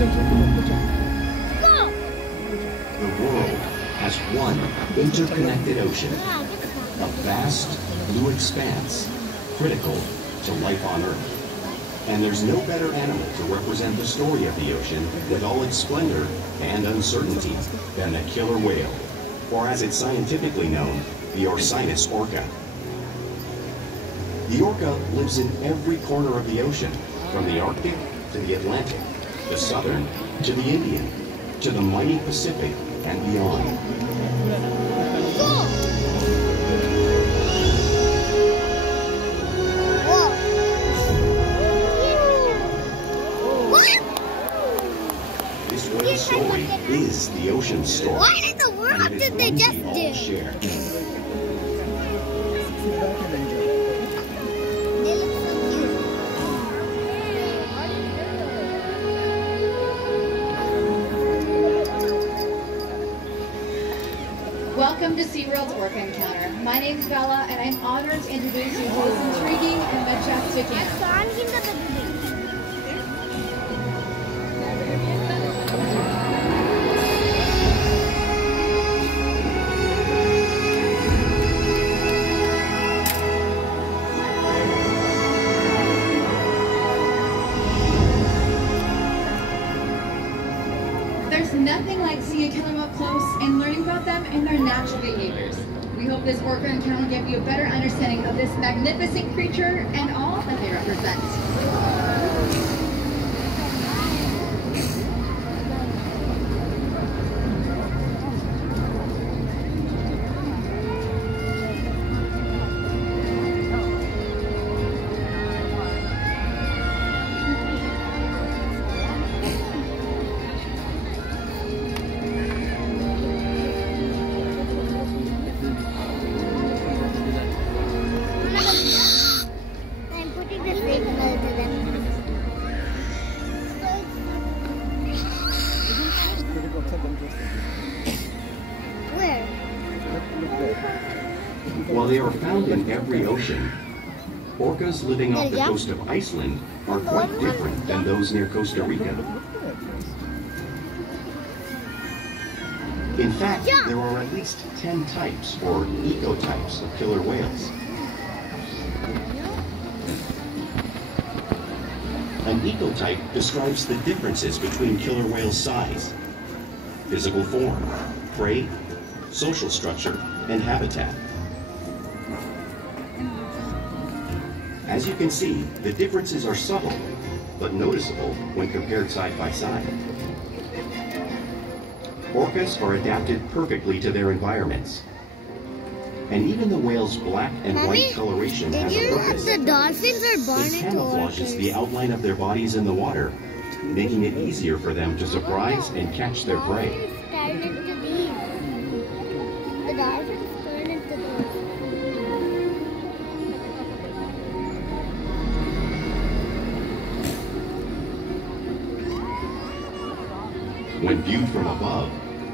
The world has one interconnected ocean, a vast blue expanse critical to life on Earth. And there's no better animal to represent the story of the ocean with all its splendor and uncertainty than the killer whale, or as it's scientifically known, the Orcinus orca. The orca lives in every corner of the ocean, from the Arctic to the Atlantic, the Southern to the Indian, to the mighty Pacific and beyond. This whale story is the ocean's story. What in the world did they just do? Share. Welcome to SeaWorld's Orca Encounter. My name is Bella, and I'm honored to introduce you to this intriguing and majestic animal. There's nothing like seeing a killer whale up close and learning about them and their natural behaviors. We hope this Orca Encounter will give you a better understanding of this magnificent creature and all that they represent. While they are found in every ocean, orcas living off the coast of Iceland are quite different than those near Costa Rica. In fact, there are at least 10 types or ecotypes of killer whales. An ecotype describes the differences between killer whales' size, physical form, prey, social structure, and habitat. As you can see, the differences are subtle, but noticeable when compared side by side. Orcas are adapted perfectly to their environments. And even the whale's black and white coloration has a purpose. The dolphins are born It into camouflages orcas. the outline of their bodies in the water, making it easier for them to surprise and catch their prey. Turn into these. The dolphins turn into those. When viewed from above,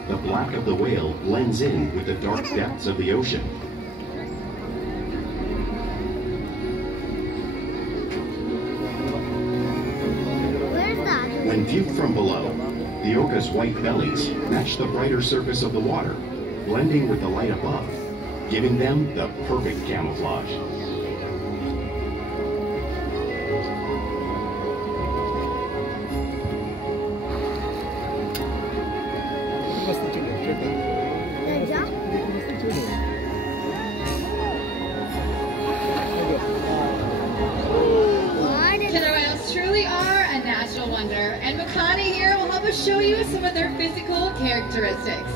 the black of the whale blends in with the dark depths of the ocean. Where's that? When viewed from below, the orca's white bellies match the brighter surface of the water, blending with the light above, giving them the perfect camouflage. Killer whales truly are a natural wonder, and Makani here will help us show you some of their physical characteristics.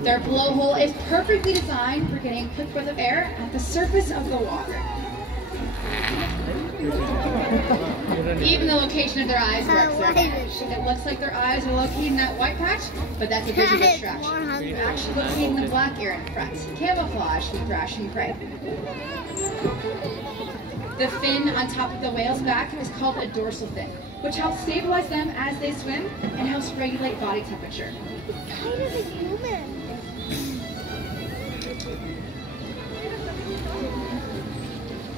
Their blowhole is perfectly designed for getting a quick breath of air at the surface of the water. Even the location of their eyes works their advantage. It looks like their eyes are located in that white patch, but that's a visual distraction. They're actually located in the black area in front. Camouflage from thrashing prey. The fin on top of the whale's back is called a dorsal fin, which helps stabilize them as they swim and helps regulate body temperature. It's kind of a human.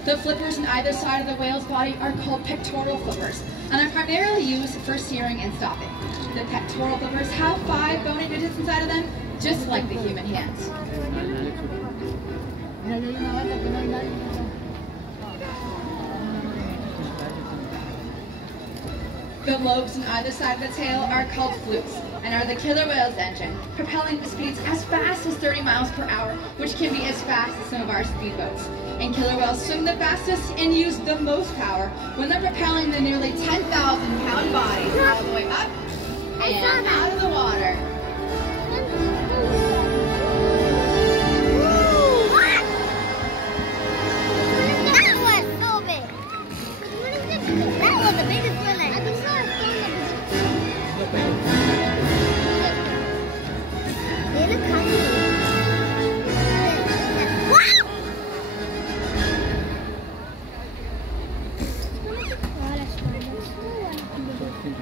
The flippers on either side of the whale's body are called pectoral flippers, and are primarily used for steering and stopping. The pectoral flippers have 5 bony digits inside of them, just like the human hands. The lobes on either side of the tail are called flukes and are the killer whale's engine, propelling with speeds as fast as 30 miles per hour, which can be as fast as some of our speedboats. And killer whales swim the fastest and use the most power when they're propelling the nearly 10,000-pound bodies all the way up and out of the water. That was so big. That was the biggest one I ever saw. They look hungry. Wow!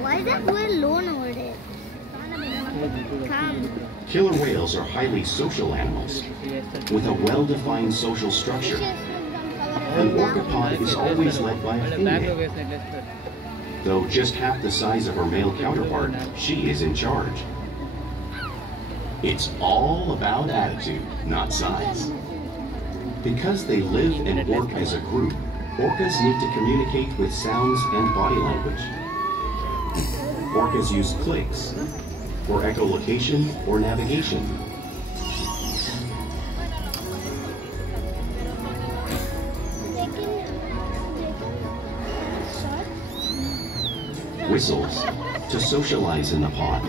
Why is that whale alone over there? Come. Killer whales are highly social animals with a well-defined social structure. An orca pod is always led by a female. Though just half the size of her male counterpart, she is in charge. It's all about attitude, not size. Because they live and work as a group, orcas need to communicate with sounds and body language. Orcas use clicks for echolocation or navigation. Whistles to socialize in the pod.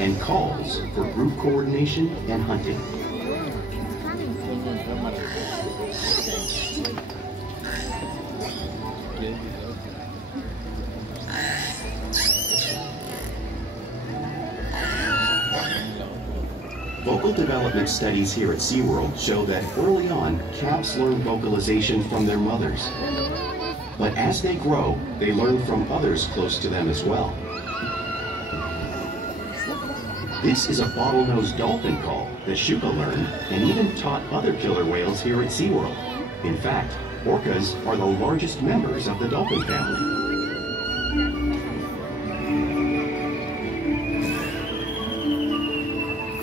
And calls for group coordination and hunting. Vocal development studies here at SeaWorld show that early on, calves learn vocalization from their mothers. But as they grow, they learn from others close to them as well. This is a bottlenose dolphin call that Shuka learned and even taught other killer whales here at SeaWorld. In fact, orcas are the largest members of the dolphin family.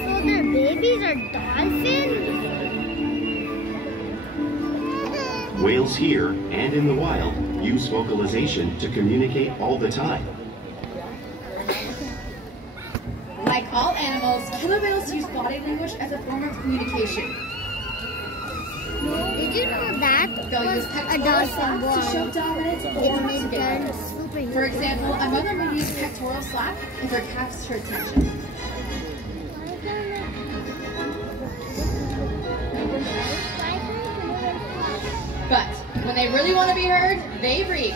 So their babies are dolphins? Whales here and in the wild use vocalization to communicate all the time. Like all animals, killer whales use body language as a form of communication. Did you know that? They'll use A pectoral dolphin slaps to show dominance It or made to get them over. super. For example, a mother may use pectoral slap if her calf's her attention. But when they really want to be heard, they reach.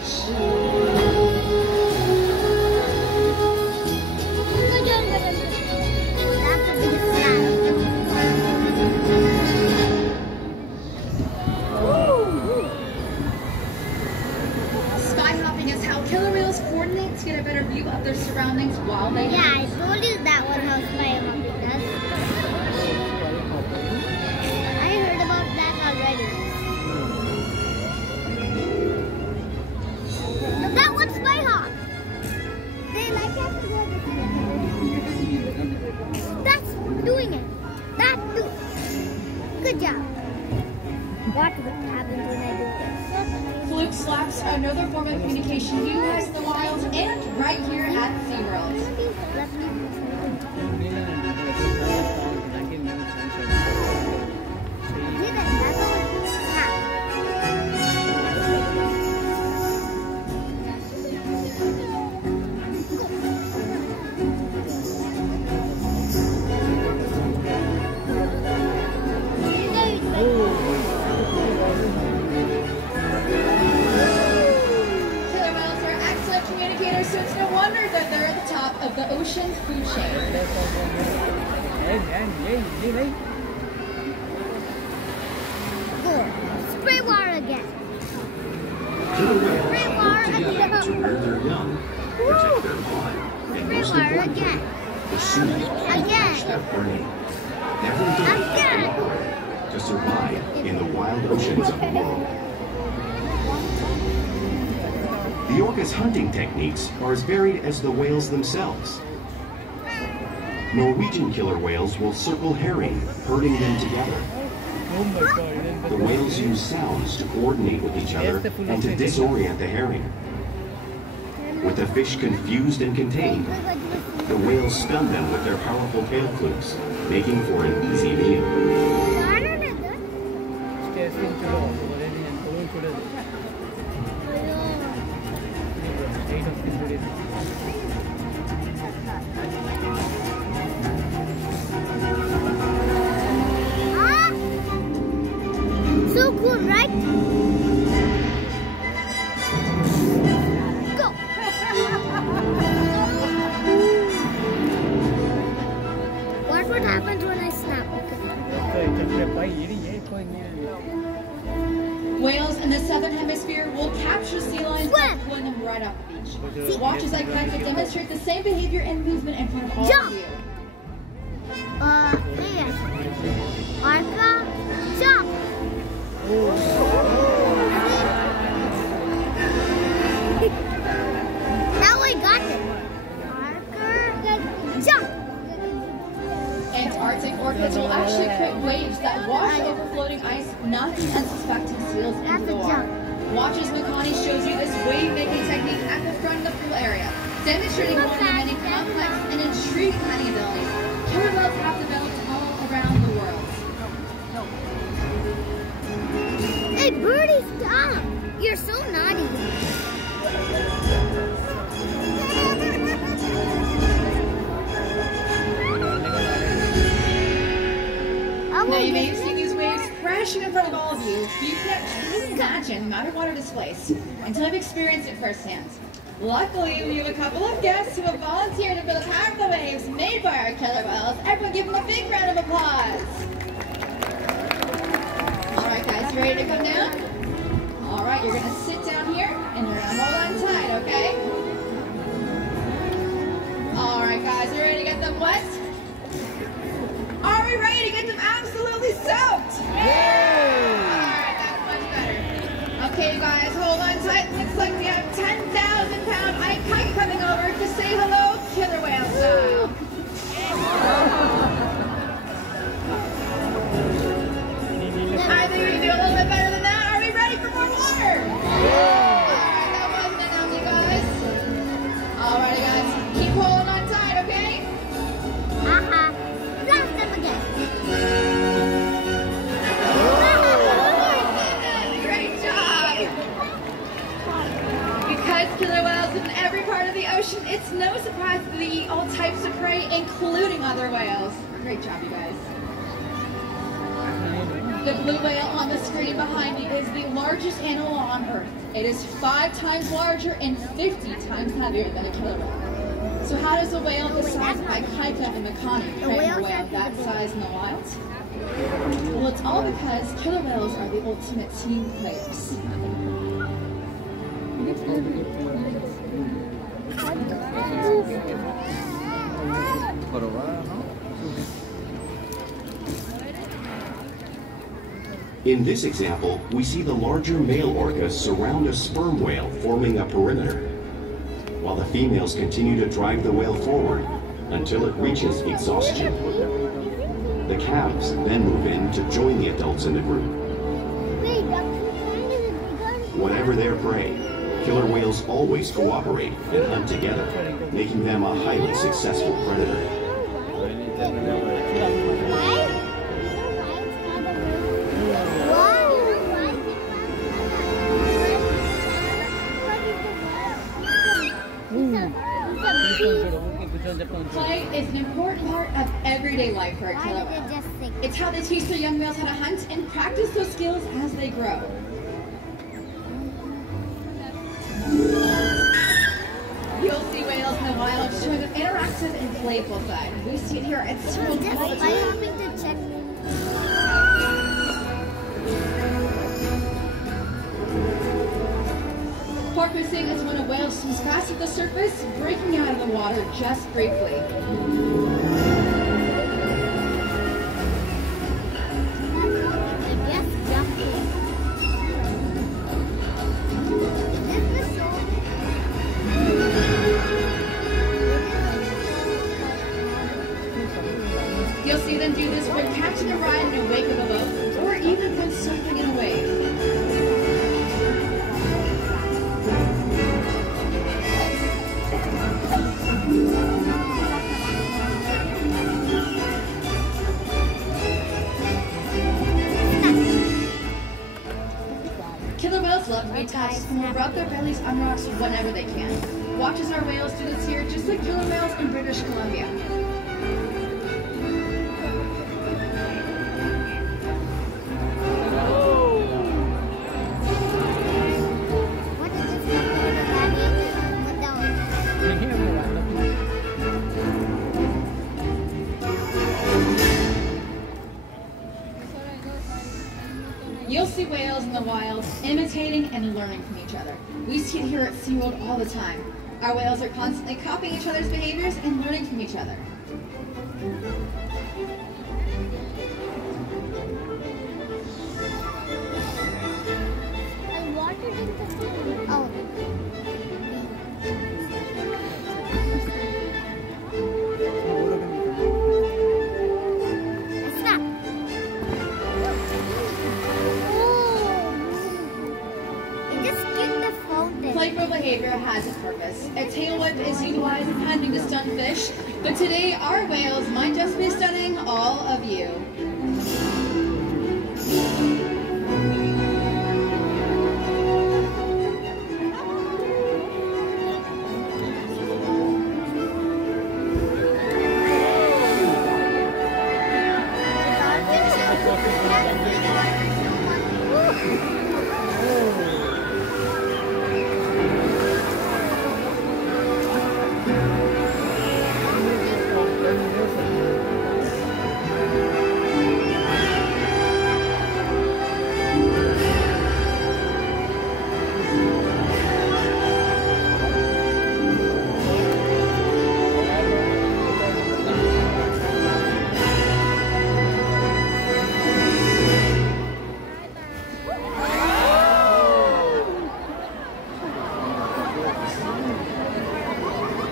That's the biggest slap. Sky hopping is how killer whales coordinate to get a better view of their surroundings while they Yeah, I told you that one how spy hopping does. I heard about that already. But that one's spy hop. They like have to go this way. That's doing it. That do. Good job. What happens when I do this? Fluke slaps are another form of communication utilized in the wild and right here at SeaWorld. Killer whales are excellent communicators, so it's no wonder that they're at the top of the ocean food chain. Killer whales work together to rear their young, protect their fawn, and most importantly, soothe and catch their prey. Every day they cooperate to survive in the wild oceans of the world. The orca's hunting techniques are as varied as the whales themselves. Norwegian killer whales will circle herring, herding them together. The whales use sounds to coordinate with each other and to disorient the herring. With the fish confused and contained, the whales stun them with their powerful tail clips, making for an easy meal. So cool, right? Go! Watch what happens when I snap. Whales in the southern hemisphere will capture sea lions by pulling them right off the beach. Watch as I kind of demonstrate the same behavior and movement in front of all of you. Yes. Arca, jump! Now I got it. Arca, jump! Antarctic orcas will actually create waves that wash over floating ice, knocking unsuspecting seals into the water. Watch as Makani shows you this wave-making technique at the front of the pool area, demonstrating one of the many complex and intriguing hunting abilities killer whales have developed all around the world. Hey, Birdie, stop! You're so naughty. Now you may have seen these waves crashing in front of all of you, but you can't imagine the amount of water displaced until I've experienced it firsthand. Luckily, we have a couple of guests who have volunteered to build half the waves made by our killer whales. Everyone give them a big round of applause. Alright guys, you ready to come down? Alright, you're gonna sit down here and you're gonna hold on tight, okay? Alright guys, you ready to get them wet? Are we ready to get them absolutely soaked? Alright, that's much better. Okay, you guys, hold on tight. Looks like we have 10,000-pound Ike Kite coming over to say hello, killer whale style. I think we can do a little bit better than that. Are we ready for more water? Alright, that wasn't enough, you guys. Alrighty, guys, keep holding on tight, okay? Blast them again. Great job! Because killer whales live in every part of the ocean, it's no surprise that they eat all types of prey, including other whales. Great job, you guys. The blue whale on the screen behind me is the largest animal on Earth. It is 5 times larger and 50 times heavier than a killer whale. So how does a whale the size of Ikaika and Makani train a whale that size in the wild? Well, it's all because killer whales are the ultimate team players. In this example, we see the larger male orcas surround a sperm whale, forming a perimeter, while the females continue to drive the whale forward until it reaches exhaustion. The calves then move in to join the adults in the group. Whatever their prey, killer whales always cooperate and hunt together, making them a highly successful predator. Play is an important part of everyday life for a killer whale. It's how they teach their young whales how to hunt and practice those skills as they grow. You'll see whales in the wild showing an interactive and playful side. We see it here at SeaWorld all the time. Porpoising is when a whale swims fast to the surface, breaking out of the water just briefly. You'll see them do this when catching a ride in the wake of a boat, or even when surfing in a wave. Killer whales love to be touched and will rub their bellies on rocks whenever they can. Watch as our whales do this here, just like killer whales in British Columbia. You'll see whales in the wild imitating and learning from each other. We see it here at SeaWorld all the time. Our whales are constantly copying each other's behaviors and learning from each other. I wanted it to be. Oh. It's not. It just kicked the fountain. Playful behavior has its purpose. A tail whip is utilized in hunting to stun fish, but today our whales might just be stunning all of you.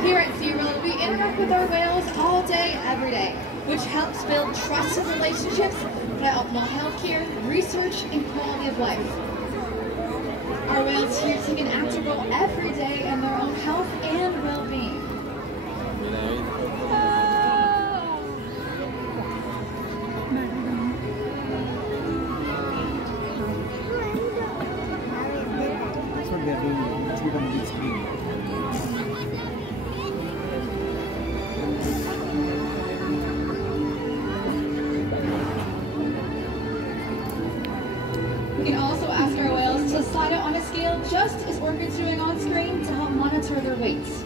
Here at SeaWorld, we interact with our whales all day, every day, which helps build trusted relationships that optimal healthcare, research, and quality of life. Our whales here take an active role every day in their own health and well-being. That's what they're doing. It's become a big screen. We can also ask our whales to slide out on a scale just as orcas doing on screen to help monitor their weights.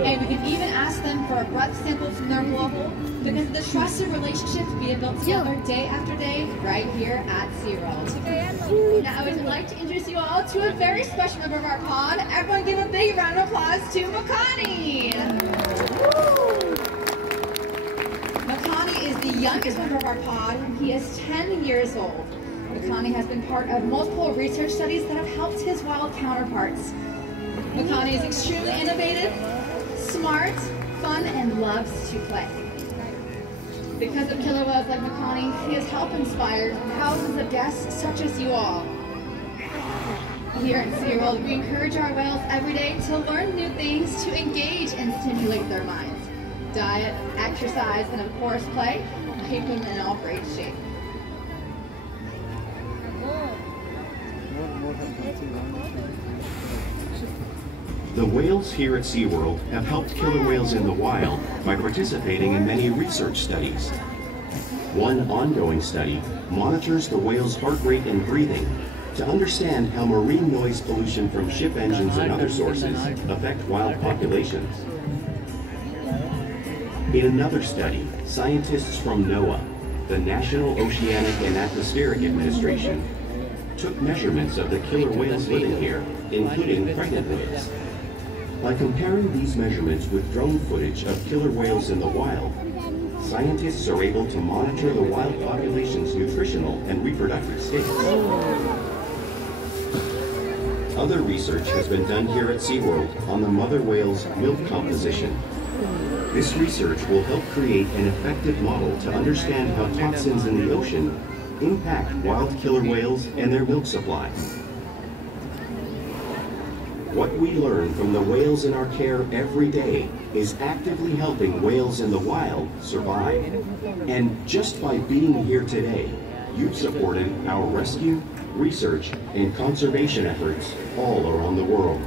And we can even ask them for a breath sample from their blowhole because of the trusted relationships we have built together day after day right here at SeaWorld. Now I would like to introduce you all to a very special member of our pod. Everyone give a big round of applause to Makani. Makani is the youngest member of our pod. He is 10 years old. Makani has been part of multiple research studies that have helped his wild counterparts. Makani is extremely innovative, smart, fun, and loves to play. Because of killer whales like Makani, he has helped inspire thousands of guests such as you all. Here at SeaWorld, we encourage our whales every day to learn new things to engage and stimulate their minds. Diet, exercise, and of course play keep them in all great shape. The whales here at SeaWorld have helped killer whales in the wild by participating in many research studies. One ongoing study monitors the whale's heart rate and breathing to understand how marine noise pollution from ship engines and other sources affect wild populations. In another study, scientists from NOAA, the National Oceanic and Atmospheric Administration, took measurements of the killer whales living here, including pregnant whales. By comparing these measurements with drone footage of killer whales in the wild, scientists are able to monitor the wild population's nutritional and reproductive status. Other research has been done here at SeaWorld on the mother whale's milk composition. This research will help create an effective model to understand how toxins in the ocean impact wild killer whales and their milk supply. What we learn from the whales in our care every day is actively helping whales in the wild survive. And just by being here today, you've supported our rescue, research, and conservation efforts all around the world.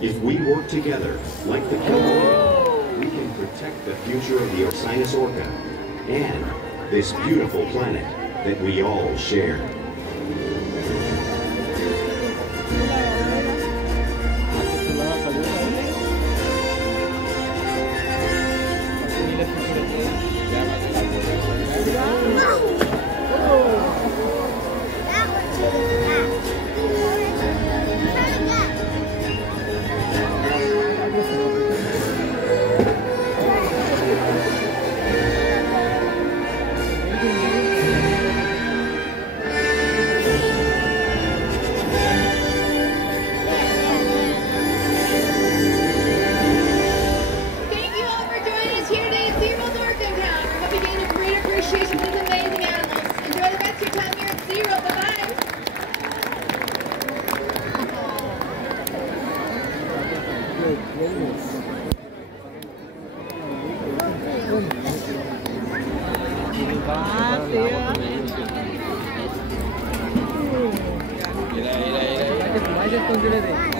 If we work together, like the killer whale, we can protect the future of the Orcinus orca and this beautiful planet that we all share. Vai,